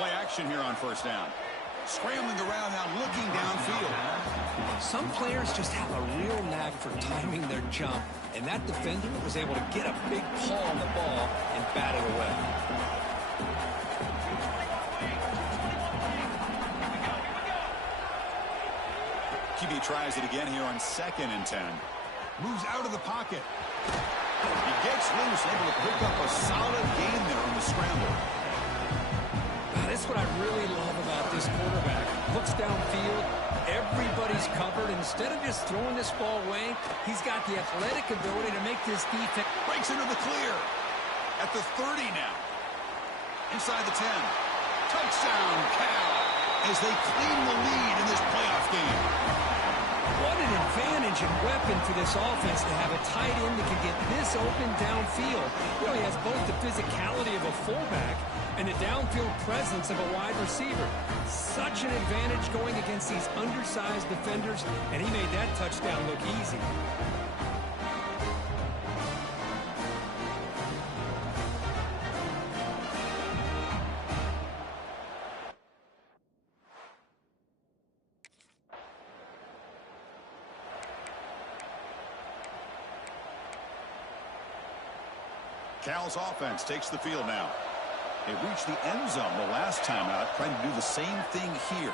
Play action here on first down. Scrambling around now, looking downfield. Some players just have a real knack for timing their jump, and that defender was able to get a big paw on the ball and bat it away. QB tries it again here on 2nd and 10. Moves out of the pocket. He gets loose, able to pick up a solid gain there on the scramble. That's what I really love about this quarterback. Looks downfield, everybody's covered. Instead of just throwing this ball away, he's got the athletic ability to make this defense. Breaks into the clear. At the 30 now. Inside the 10. Touchdown, Cal, as they claim the lead in this playoff game. What an advantage and weapon for this offense to have a tight end that can get this open downfield. You know, he has both the physicality of a fullback and the downfield presence of a wide receiver. Such an advantage going against these undersized defenders, and he made that touchdown look easy. Cal's offense takes the field now. They reached the end zone the last time out, trying to do the same thing here.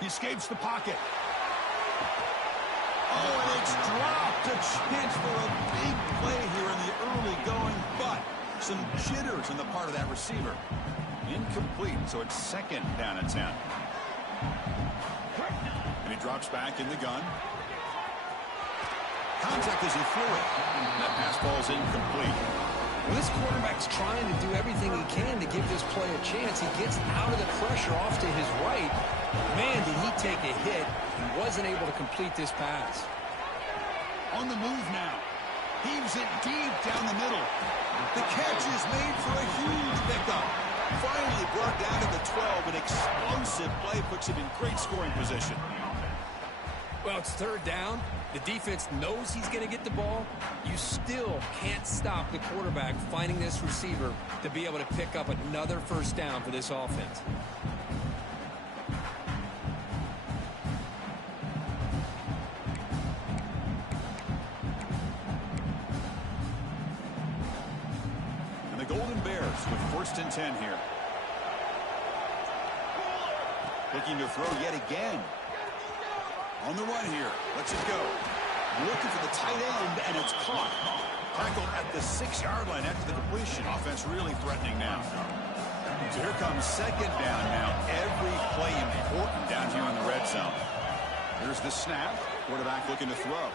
He escapes the pocket. Oh, and it's dropped. A chance for a big play here in the early going, but some jitters on the part of that receiver. Incomplete, so it's 2nd down and 10. And he drops back in the gun. Contact as he threw it. That pass ball is incomplete. Well, this quarterback's trying to do everything he can to give this play a chance. He gets out of the pressure off to his right. Man, did he take a hit. He wasn't able to complete this pass. On the move now. Heaves it deep down the middle. The catch is made for a huge pickup. Finally brought down to the 12. An explosive play puts him in great scoring position. Well, it's 3rd down. The defense knows he's going to get the ball. You still can't stop the quarterback finding this receiver to be able to pick up another first down for this offense. And the Golden Bears with 1st and 10 here. Looking to throw yet again. On the run here. Lets it go. Looking for the tight end, and it's caught. Tackled at the 6-yard line after the completion. Offense really threatening now. So here comes 2nd down now. Every play important down here in the red zone. Here's the snap. Quarterback looking to throw.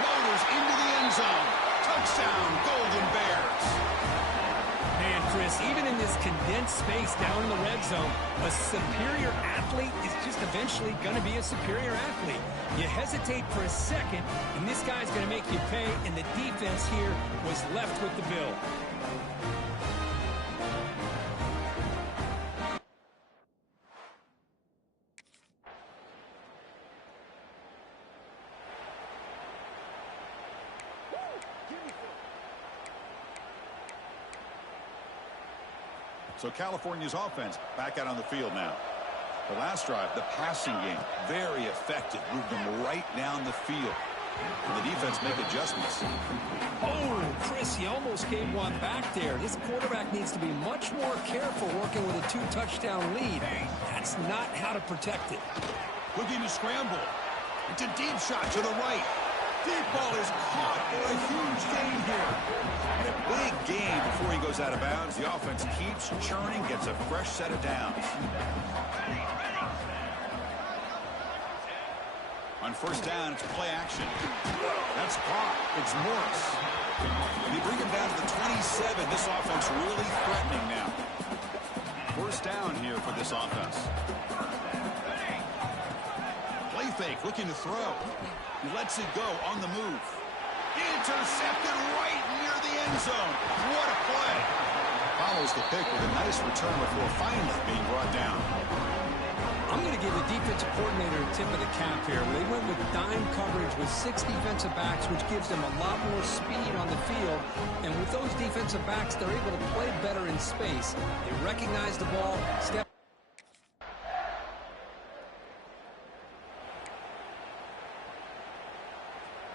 Motors into the end zone. Touchdown, Golden Bears. Man, Chris, even in this condensed space down in the red zone, a superior athlete is just eventually going to be a superior athlete. You hesitate for a second, and this guy's going to make you pay, and the defense here was left with the bill. So California's offense back out on the field now. The last drive, the passing game, very effective. Moved them right down the field. And the defense make adjustments. Oh, Chris, he almost gave one back there. This quarterback needs to be much more careful working with a 2-touchdown lead. That's not how to protect it. Looking to scramble. It's a deep shot to the right. Deep ball is caught for a huge gain here. And a big gain before he goes out of bounds. The offense keeps churning, gets a fresh set of downs. On 1st down, it's play action. That's caught. It's Morris. They bring him down to the 27. This offense really threatening now. 1st down here for this offense. Play fake, looking to throw. He lets it go on the move. Intercepted right near the end zone. What a play. Follows the pick with a nice return before finally being brought down. I'm going to give the defensive coordinator a tip of the cap here. They went with dime coverage with 6 defensive backs, which gives them a lot more speed on the field. And with those defensive backs, they're able to play better in space. They recognize the ball, step.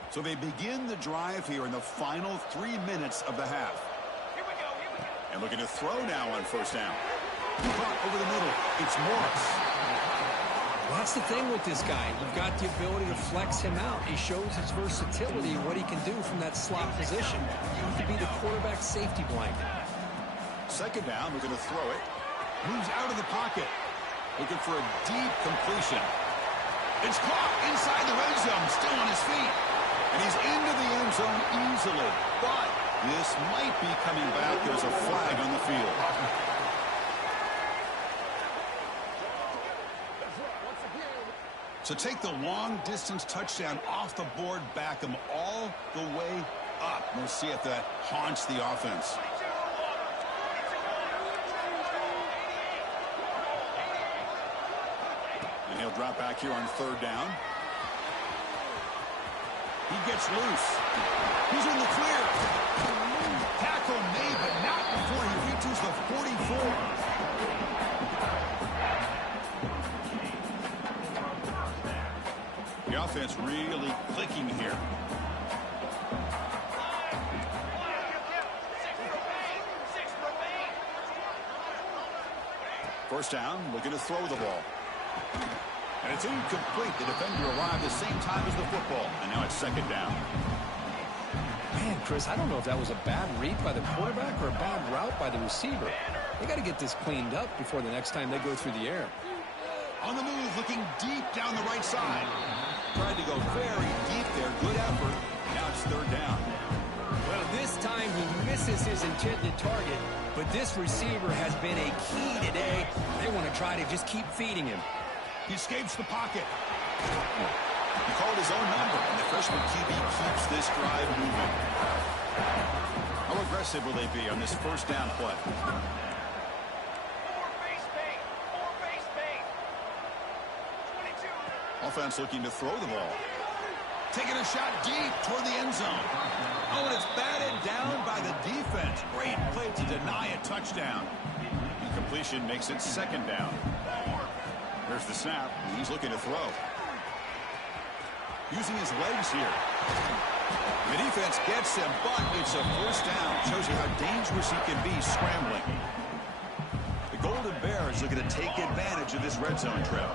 So they begin the drive here in the final 3 minutes of the half. Here we go. And looking to throw now on first down. Caught over the middle. It's Morris. That's the thing with this guy. You've got the ability to flex him out. He shows his versatility, what he can do from that slot position. He could be the quarterback safety blanket. Second down, looking to throw it. Moves out of the pocket. Looking for a deep completion. It's caught inside the red zone, still on his feet. And he's into the end zone easily. But this might be coming back. There's a flag on the field. So take the long-distance touchdown off the board, back him all the way up. We'll see if that haunts the offense. And he'll drop back here on third down. He gets loose. He's in the clear. Tackle made, but not before he reaches the 44. The offense really clicking here. First down, looking to throw the ball. And it's incomplete. The defender arrived the same time as the football. And now it's second down. Man, Chris, I don't know if that was a bad read by the quarterback or a bad route by the receiver. They got to get this cleaned up before the next time they go through the air. On the move, looking deep down the right side. Tried to go very deep there. Good effort. Now it's third down. Well, this time he misses his intended target, but this receiver has been a key today. They want to try to just keep feeding him. He escapes the pocket. He called his own number, and the freshman QB keeps this drive moving. How aggressive will they be on this first down play? Offense looking to throw the ball. Taking a shot deep toward the end zone. Oh, and it's batted down by the defense. Great play to deny a touchdown. Incompletion makes it second down. There's the snap. He's looking to throw. Using his legs here. The defense gets him, but it's a first down. Shows you how dangerous he can be scrambling. The Golden Bears looking to take advantage of this red zone trip.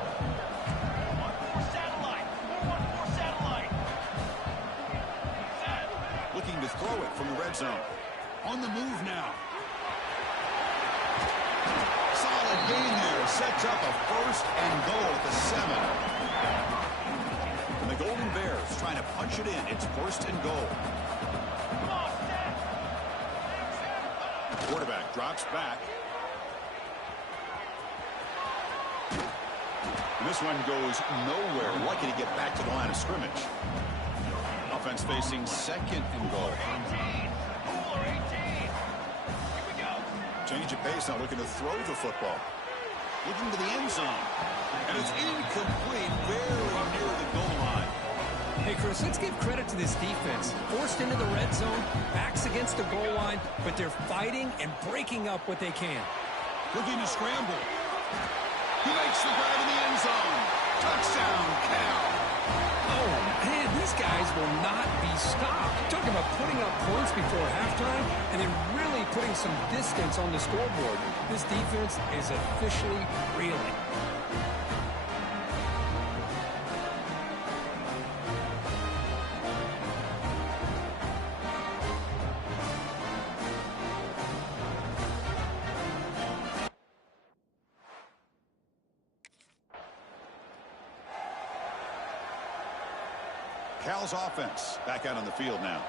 Looking to throw it from the red zone. On the move now. Solid gain there. Sets up a first and goal at the 7. And the Golden Bears trying to punch it in. It's first and goal. Quarterback drops back. And this one goes nowhere. Lucky to get back to the line of scrimmage. Offense facing second and goal. Change of pace, now looking to throw the football. Looking to the end zone. And it's incomplete, very near the goal line. Hey, Chris, let's give credit to this defense. Forced into the red zone, backs against the goal line, but they're fighting and breaking up what they can. Looking to scramble. He makes the grab in the end zone. Touchdown, Cal. Oh, man, these guys will not be stopped. Talking about putting up points before halftime and then really putting some distance on the scoreboard. This defense is officially reeling. Cal's offense back out on the field now.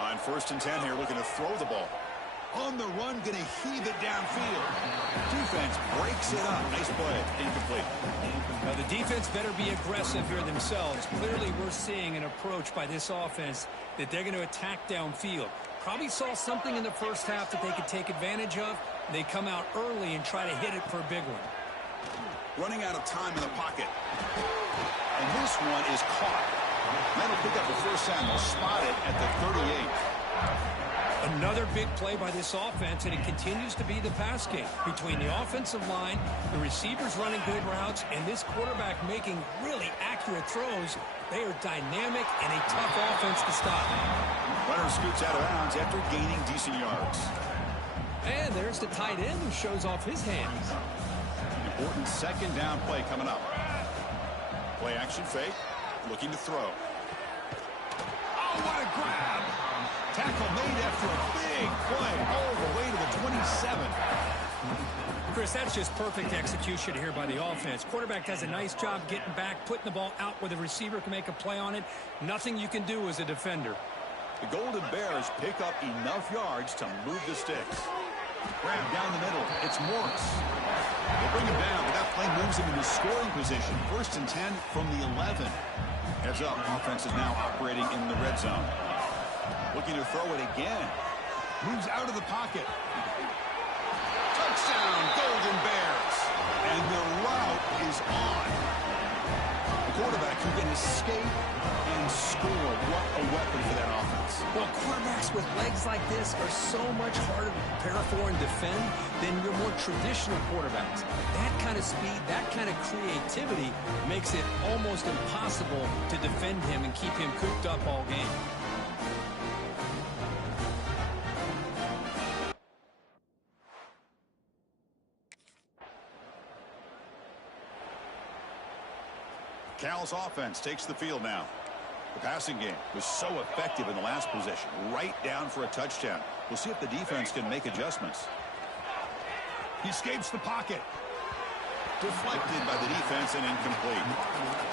On first and 10 here, looking to throw the ball. On the run, going to heave it downfield. Defense breaks it up. Nice play. Incomplete. Now, the defense better be aggressive here themselves. Clearly, we're seeing an approach by this offense that they're going to attack downfield. Probably saw something in the first half that they could take advantage of. They come out early and try to hit it for a big one. Running out of time in the pocket. And this one is caught. That'll pick up the first down. They'll spot it at the 38. Another big play by this offense, and it continues to be the pass game. Between the offensive line, the receivers running good routes, and this quarterback making really accurate throws, they are dynamic and a tough offense to stop. Runner scoots out of bounds after gaining decent yards. And there's the tight end who shows off his hands. Important second down play coming up. Play action fake, looking to throw. Oh, what a grab! Tackle made after a big play all the way to the 27. Chris, that's just perfect execution here by the offense. Quarterback does a nice job getting back, putting the ball out where the receiver can make a play on it. Nothing you can do as a defender. The Golden Bears pick up enough yards to move the sticks. Grab down the middle. It's Morris. They bring him down, but that play moves him into scoring position. 1st and 10 from the 11. Heads up, offense is now operating in the red zone. Looking to throw it again. Moves out of the pocket. Touchdown, Golden Bears. And the route is on. The quarterback who can escape and score. What a weapon for that offense. Well, quarterbacks with legs like this are so much harder to prepare for and defend than your more traditional quarterbacks. That kind of speed, that kind of creativity makes it almost impossible to defend him and keep him cooped up all game. Cal's offense takes the field now. The passing game was so effective in the last possession, right down for a touchdown. We'll see if the defense can make adjustments. He escapes the pocket. Deflected by the defense and incomplete.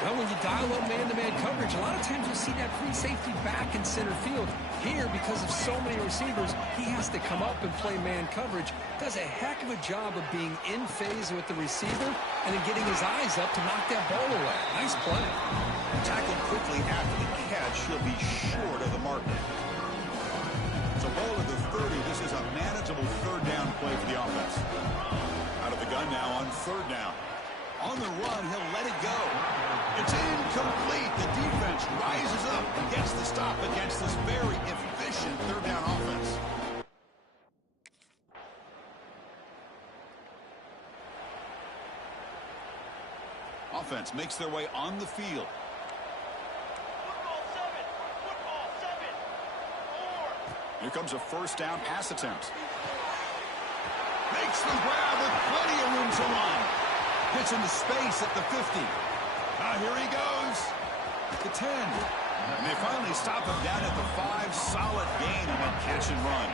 Well, when you dial up man-to-man coverage, a lot of times you see that free safety back in center field. Here, because of so many receivers, he has to come up and play man coverage. Does a heck of a job of being in phase with the receiver and then getting his eyes up to knock that ball away. Nice play. Tackled quickly after the catch. He'll be short of the mark. So ball to the 30. This is a manageable third down play for the offense. Out of the gun now on 3rd down. On the run, he'll let it go. It's incomplete. The defense rises up and gets the stop against this very efficient 3rd down offense. Offense makes their way on the field. Here comes a 1st down pass attempt. Makes the grab with plenty of room to run. Gets into space at the 50. Here he goes. The 10. And they finally stop him down at the 5. Solid gain on that catch and run.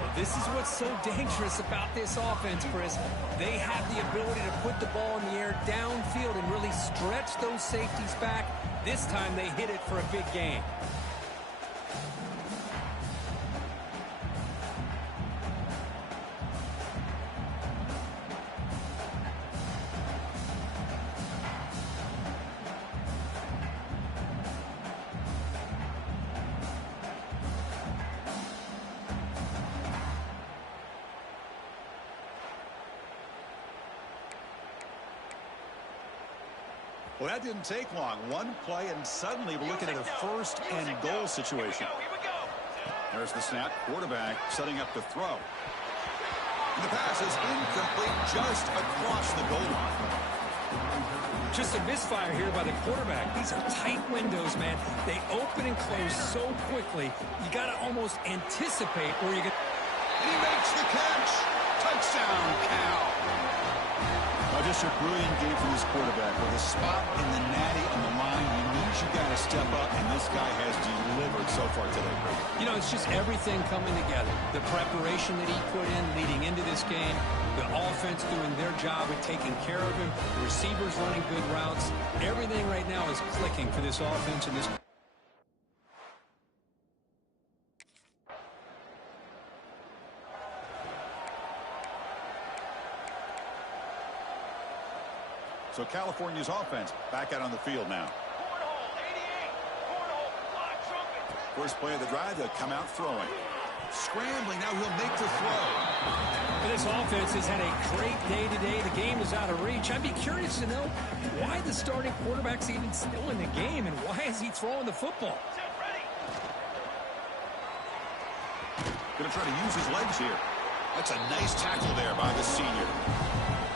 Well, this is what's so dangerous about this offense, Chris. They have the ability to put the ball in the air downfield and really stretch those safeties back. This time they hit it for a big gain. Well, that didn't take long. One play, and suddenly we're looking at a 1st and goal situation. There's the snap. Quarterback setting up the throw. And the pass is incomplete just across the goal line. Just a misfire here by the quarterback. These are tight windows, man. They open and close so quickly. You got to almost anticipate where you're going to... He makes the catch. Touchdown, Cal. Just a brilliant game from this quarterback. With a spot in the natty on the line, you got to step up, and this guy has delivered so far today. You know, it's just everything coming together. The preparation that he put in leading into this game, the offense doing their job at taking care of him, the receivers running good routes. Everything right now is clicking for this offense and this. So California's offense back out on the field now. First play of the drive, they'll come out throwing. Scrambling, now he'll make the throw. Well, this offense has had a great day today. The game is out of reach. I'd be curious to know why the starting quarterback's even still in the game, and why is he throwing the football? Going to try to use his legs here. That's a nice tackle there by the senior.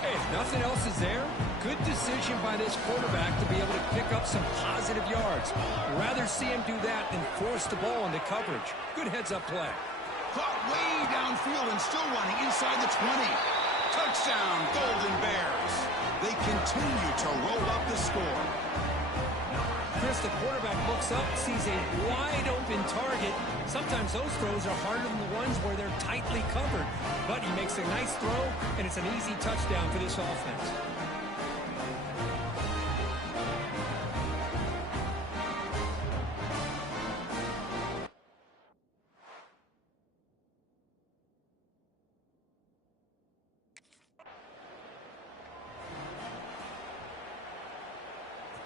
Hey, if nothing else is there, good decision by this quarterback to be able to pick up some positive yards. I'd rather see him do that than force the ball into coverage. Good heads-up play. Caught way downfield and still running inside the 20. Touchdown, Golden Bears. They continue to roll up the score. Chris, the quarterback looks up, sees a wide-open target. Sometimes those throws are harder than the ones where they're tightly covered. But he makes a nice throw, and it's an easy touchdown for this offense.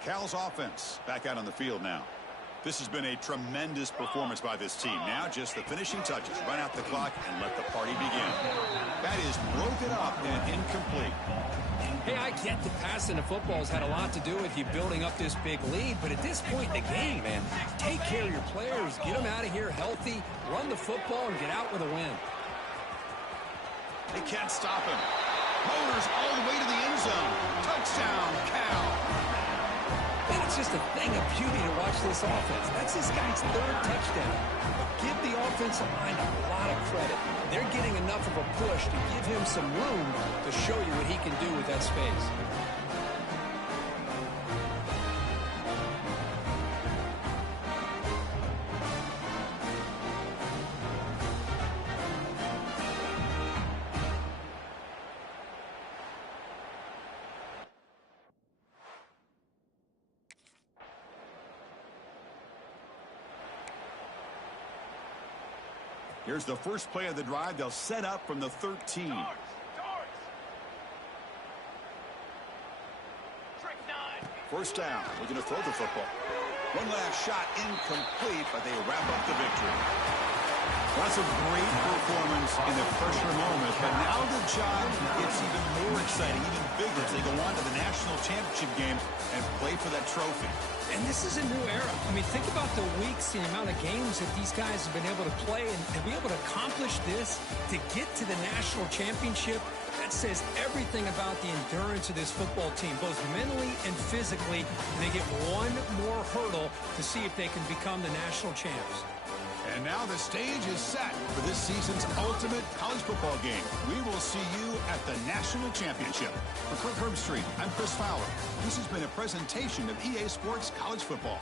Cal's offense back out on the field now. This has been a tremendous performance by this team. Now just the finishing touches. Run out the clock and let the party begin. That is broken up and incomplete. Hey, I get that passing the football has had a lot to do with you building up this big lead, but at this point in the game, man, take care of your players, get them out of here healthy, run the football, and get out with a win. They can't stop him. Motors all the way to the end zone. Touchdown, Cal. And it's just a thing of beauty to watch this offense. That's this guy's third touchdown. But give the offensive line a lot of credit. They're getting enough of a push to give him some room to show you what he can do with that space. Here's the first play of the drive. They'll set up from the 13. First down. Looking to throw the football. One last shot incomplete, but they wrap up the victory. Well, that's a great performance in the pressure moment, but now the job gets even more exciting, even bigger as they go on to the national championship game and play for that trophy. And this is a new era. I mean, think about the weeks, the amount of games that these guys have been able to play and be able to accomplish this, to get to the national championship. That says everything about the endurance of this football team, both mentally and physically. And they get one more hurdle to see if they can become the national champs. And now the stage is set for this season's ultimate college football game. We will see you at the national championship. For Kirk Herbstreit, I'm Chris Fowler. This has been a presentation of EA Sports College Football.